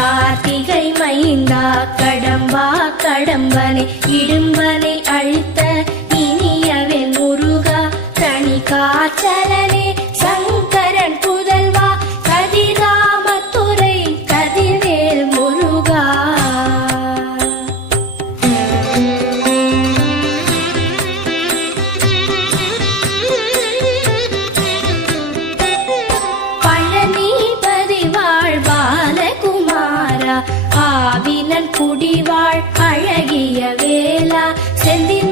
கார்த்திகை மைந்தா கடம்பா கடம்பனை இடும்பனை அழித்த இனியவன் முருகா தனி காச்சலனே சங்கரன் புதல்வா கதிராமத்துறை கதிர்வேல் முருகா. பழனிபதி வாழ் பாலகுமாரா ஆவினன் குடிவாழ் அழகிய வேலா செந்தின்